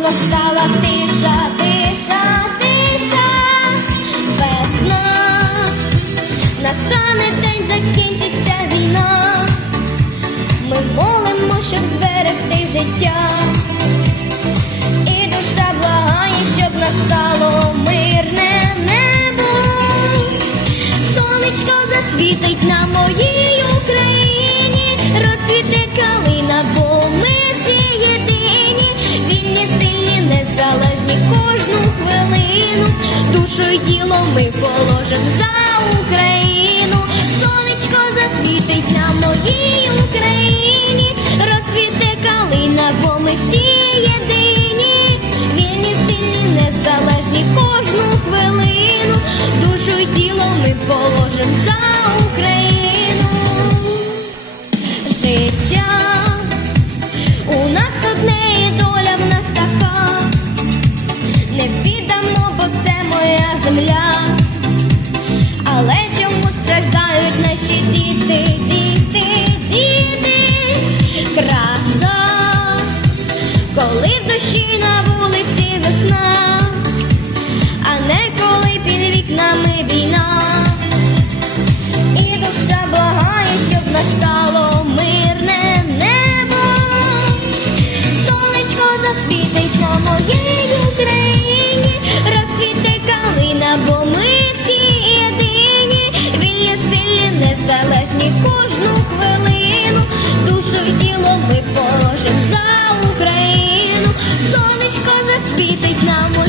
настала тиша, тиша, тиша, весна, настане день, закінчиться війна. Ми молимо, щоб зберегти життя. І душа благає, щоб настало Душу й тіло ми положим за Україну. Сонечко засвітить на моїй Україні, розцвіте калина, бо ми всі єдині, вільні, сильні, незалежні кожну хвилину. Душу й тіло ми положим за Україну. Життя у нас бо це моя земля. Боже за Україну, сонечко засвітить нам.